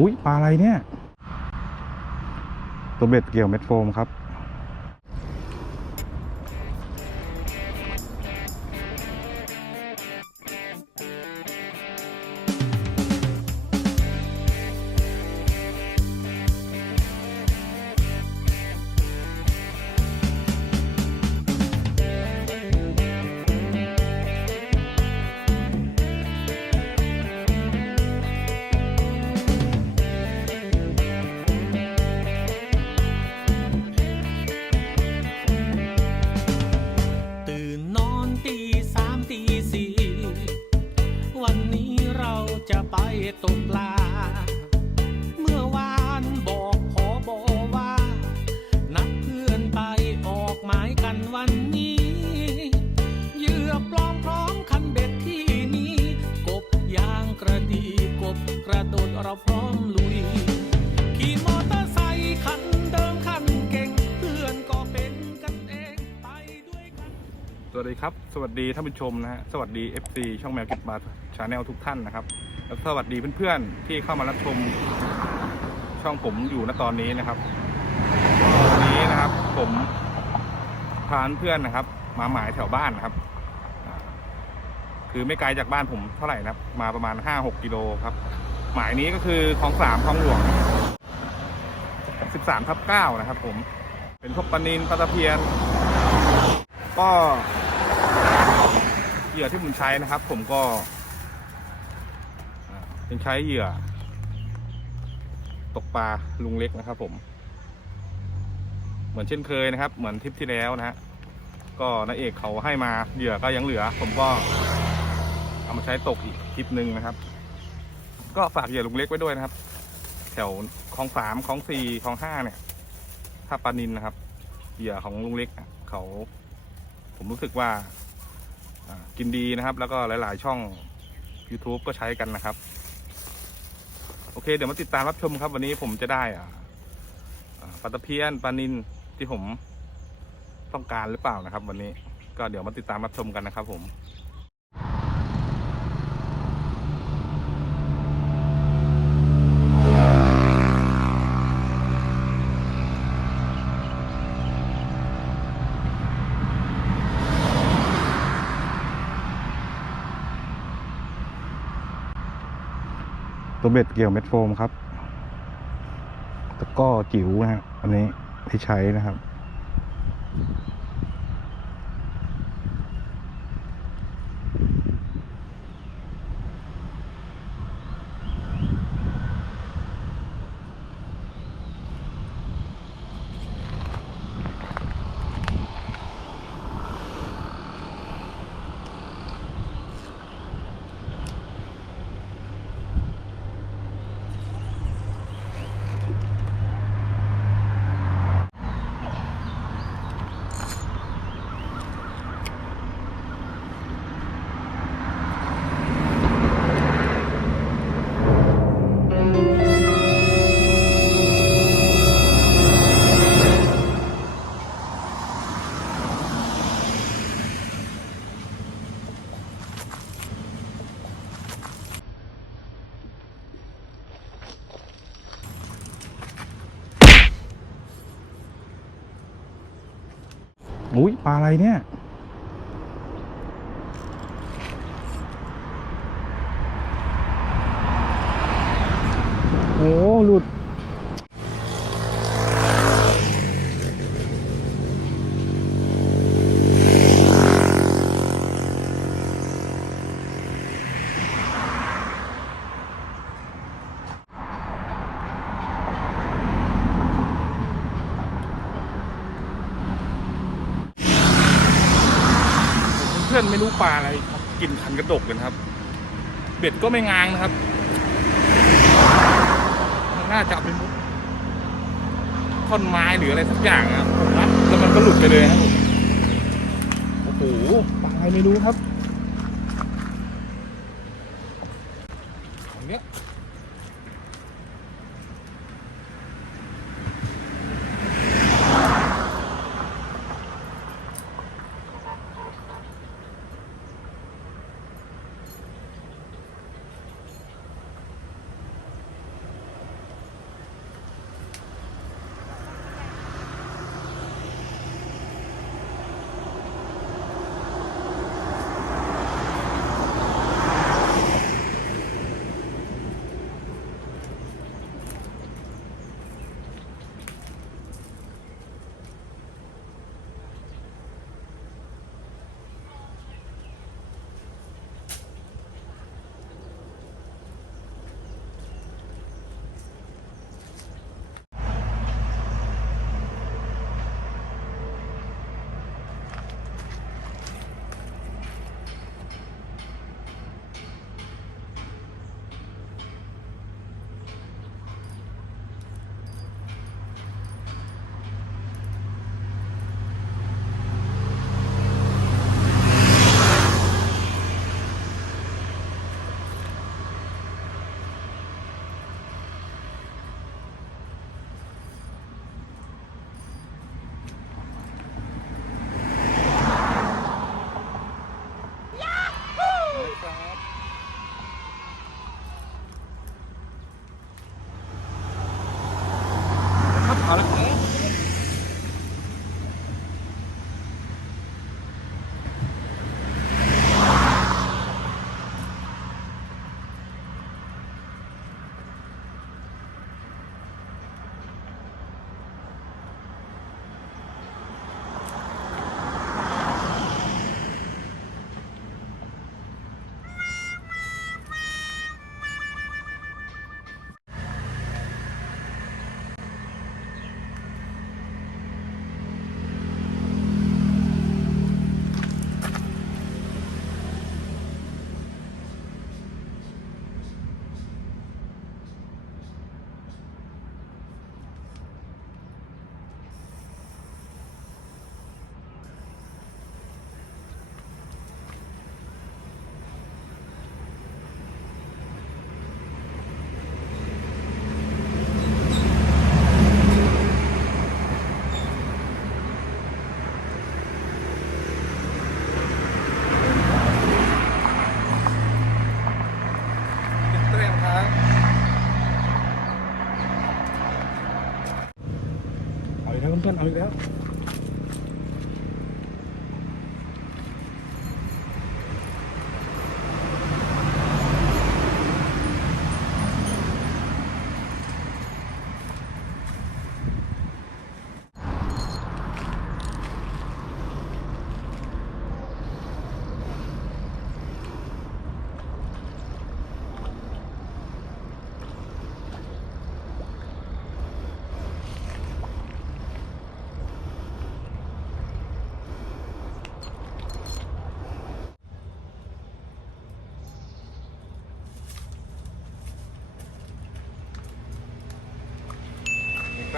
อุ้ยปลาอะไรเนี่ยตัวเบ็ดเกี่ยวเม็ดโฟมครับ ดีครับ สวัสดีท่านผู้ชมนะฮะ สวัสดี FC ช่องแมวกิบบาร์ชาแนลทุกท่านนะครับ แล้วสวัสดีเพื่อนๆที่เข้ามารับชมช่องผมอยู่ณตอนนี้นะครับวันนี้นะครับผมพาเพื่อนนะครับ มาหมายแถวบ้านนะครับ คือไม่ไกลจากบ้านผมเท่าไหร่นะครับ มาประมาณ5-6กิโลครับ หมายนี้ก็คือคลองสามคลองหลวง13ทับ9นะครับ ผม เป็นพวกปลานินปลาตะเพียนก็ เหยื่อที่ผมใช้นะครับ ผมก็เป็นใช้เหยื่อ ตกปลาลุงเล็กนะครับ ผม เหมือนเช่นเคยนะครับ เหมือนทริปที่แล้วนะฮะก็นาเอกเขาให้มาเหยื่อก็ยังเหลือ ผมก็เอามาใช้ตกอีกทริปหนึ่งนะครับ ก็ฝากเหยื่อลุงเล็กไว้ด้วยนะครับ แถวคลองสามคลองสี่คลองห้าเนี่ย ถ้าปลานินนะครับ เหยื่อของลุงเล็กเขา ผมรู้สึกว่า กินดีนะครับ แล้วก็หลาย ๆ ช่อง YouTube ก็ใช้กันนะครับ โอเค เดี๋ยวมาติดตามรับชมครับ วันนี้ผมจะได้อ่าปลาตะเพียนปลานินที่ผมต้องการหรือเปล่านะครับ วันนี้ก็เดี๋ยวมาติดตามรับชมกันนะครับ ผม ตัวเบ็ดเกี่ยวเม็ดโฟมครับตะก้อจิ๋วนะฮะอันนี้ที่ใช้นะครับ เนี่ย โอ้หลุด เพื่อนไม่รู้ปลาอะไรครับกินคันกระดกกันครับ เบ็ดก็ไม่งางนะครับมันน่าจะเป็นท่อนไม้หรืออะไรสักอย่างนะครับผมรับแล้วมันก็หลุดไปเลยครับผมโอ้โหปลายไม่รู้ครับ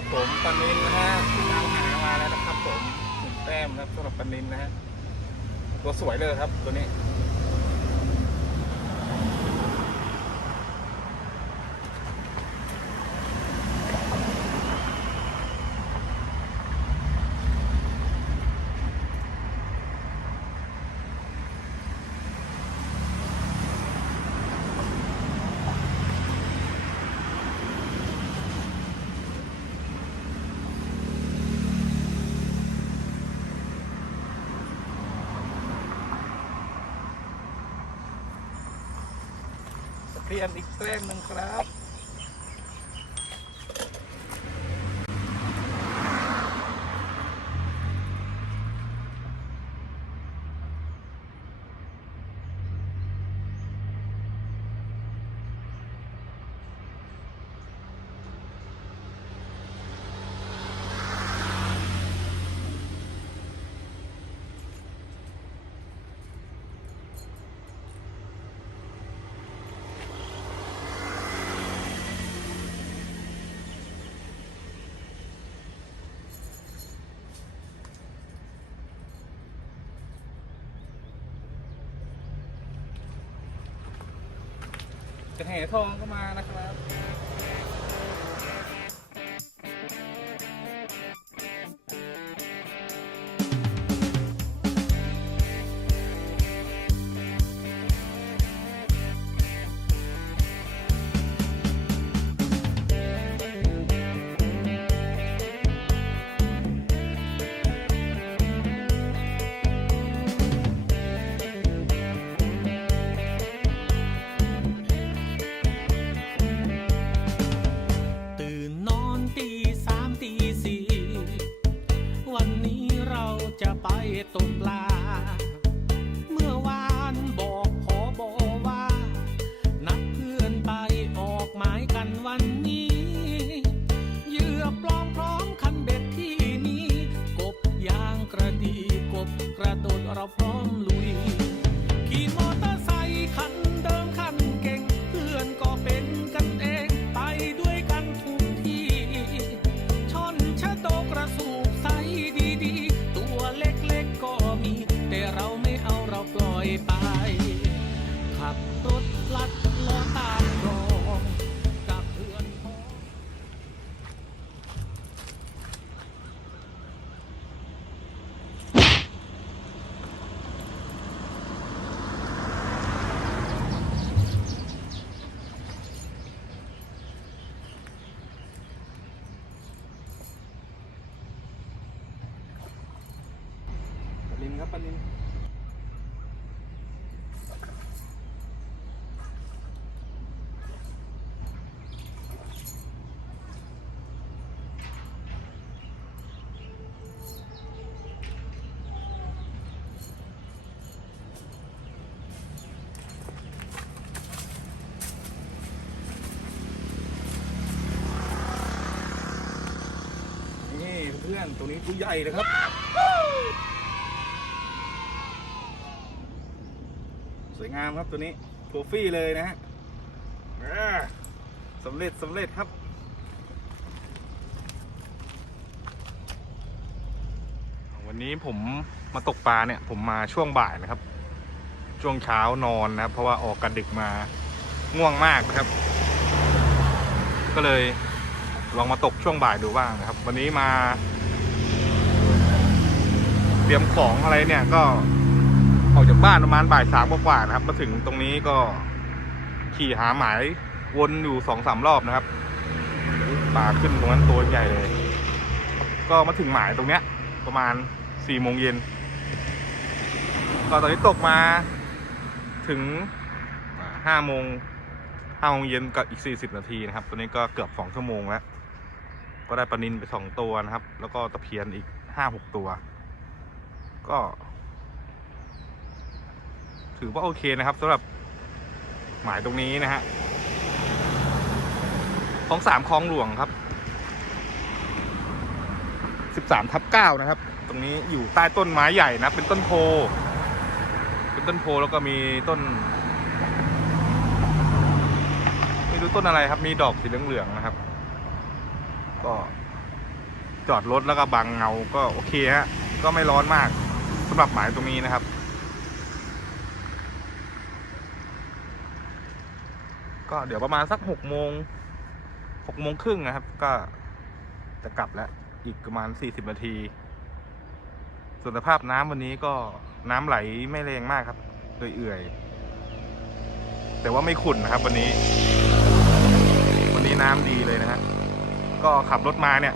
ครับผมปลานินนะฮะที่เราหามาแล้วนะครับผมหนึ่งแต้มนะครับสำหรับปลานินนะฮะตัวสวยเลยครับตัวนี้ เตรียนอีกแต้มหนึ่งครับ แห่ทองก็มานะครับ พื่อนตัวนี้ตัวใหญ่เลยครับสวยงามครับตัวนี้โทฟี่เลยนะฮะสำเร็จสำเร็จครับวันนี้ผมมาตกปลาเนี่ย ผมมาช่วงบ่ายนะครับ ช่วงเช้านอนนะครับ เพราะว่าออกกันดึกมาง่วงมากนะครับ ก็เลยลองมาตกช่วงบ่ายดูบ้างนะครับ วันนี้มา เตรียมของอะไรเนี่ยก็ออกจากบ้านประมาณบ่ายสามกว่าๆนะครับ มาถึงตรงนี้ก็ขี่หาหมายวนอยู่สองสามรอบนะครับป่าขึ้นตรงนั้นตัวใหญ่เลย ก็มาถึงหมายตรงเนี้ย ประมาณสี่โมงเย็นก็ตอนนี้ตกมาถึงห้าโมงห้าโมงเย็นกับอีกสี่สิบนาทีนะครับ ตัวนี้ก็เกือบสองชั่วโมงแล้ว ก็ได้ปลานินไปสองตัวนะครับ แล้วก็ตะเพียนอีกห้าหกตัว ก็ ถือว่าโอเคนะครับสำหรับหมายตรงนี้นะฮะของสามคลองหลวงครับสิบสามทับเก้านะครับ ตรงนี้อยู่ใต้ต้นไม้ใหญ่นะ เป็นต้นโพ เป็นต้นโพแล้วก็มีต้น ไม่รู้ต้นอะไรครับ มีดอกสีเหลืองๆนะครับ ก็จอดรถแล้วก็บังเงาก็โอเคฮะ ก็ไม่ร้อนมากำหรับหมายตรงนี้นะครับ ก็เดี๋ยวประมาณสักหกโมงหกโมงครึ่งนะครับ ก็จะกลับแล้ว อีกประมาณสี่สิบนาที ส่วนสภาพน้ำวันนี้ก็น้ำไหลไม่แรงมากครับเอื่อยๆแต่ว่าไม่ขุ่นนะครับ วันนี้ วันนี้น้ำดีเลยนะฮะก็ขับรถมาเนี่ย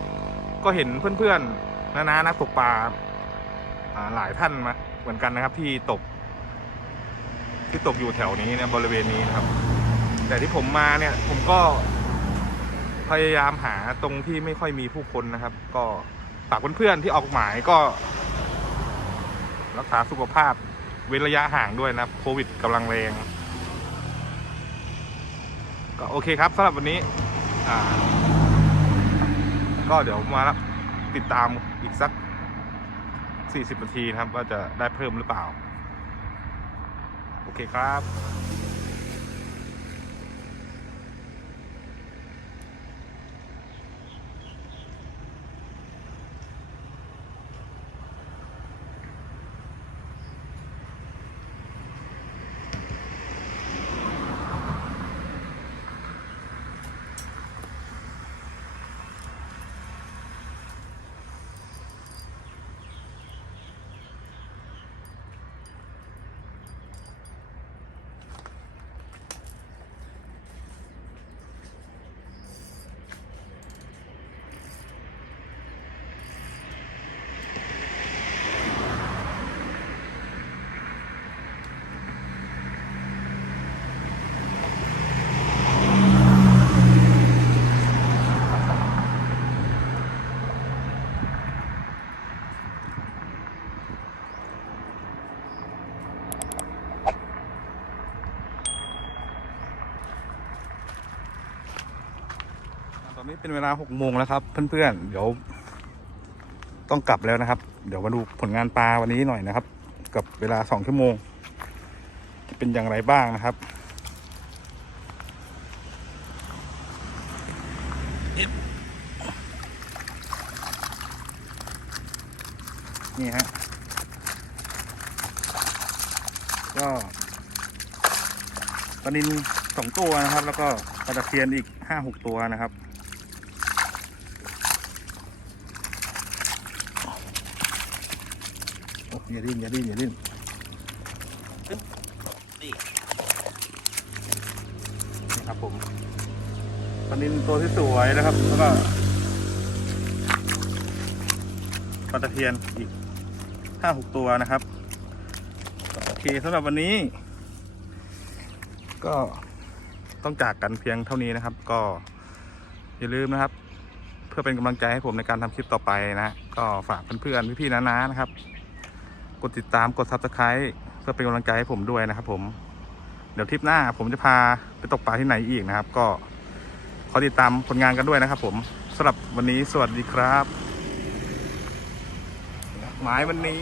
ก็เห็นเพื่อนๆน้าๆนักตกปลาอ่า หลายท่านมาเหมือนกันนะครับ ที่ตก ที่ตกอยู่แถวนี้นี่ยบริเวณนี้นะครับ แต่ที่ผมมาเนี่ย ผมก็พยายามหาตรงที่ไม่ค่อยมีผู้คนนะครับ ก็ฝากเพื่อนๆที่ออกหมายก็ รักษาสุขภาพเว้นระยะห่างด้วยนะครับ โควิดกำลังแรง ก็โอเคครับสำหรับวันนี้ ก็เดี๋ยวมาติดตามอีกสัก 40นาทีนะครับว่าจะได้เพิ่มหรือเปล่า โอเคครับ อนนี้เป็นเวลาหกโมงแล้วครับ เพื่อนๆ เดี๋ยว ต้องกลับแล้วนะครับ เดี๋ยวมาดูผลงานปลาวันนี้หน่อยนะครับ กับเวลาสองชั่วโมง จะเป็นอย่างไรบ้างนะครับนี่ฮะ ก็ปลานินสองตัวนะครับ แล้วก็ปลาตะเพียนอีกห้าหกตัวนะครับ อย่าดิ้นอย่าดิ้นอย่าดิ้นนี่ครับผมปลานินตัวที่สวยนะครับ แล้วก็ปลาตะเพียนอีกห้าหกตัวนะครับ โอเคสำหรับวันนี้ ก็ต้องจากกันเพียงเท่านี้นะครับ ก็อย่าลืมนะครับ เพื่อเป็นกำลังใจให้ผมในการทำคลิปต่อไปนะ ก็ฝากเพื่อนๆพี่ๆน้าๆนะครับ กดติดตามกด subscribe เพื่อเป็นกำลังใจให้ผมด้วยนะครับผม เดี๋ยวทริปหน้าผมจะพาไปตกปลาที่ไหนอีกนะครับ ก็ขอติดตามผลงานกันด้วยนะครับ ผมสำหรับวันนี้สวัสดีครับหมายวันนี้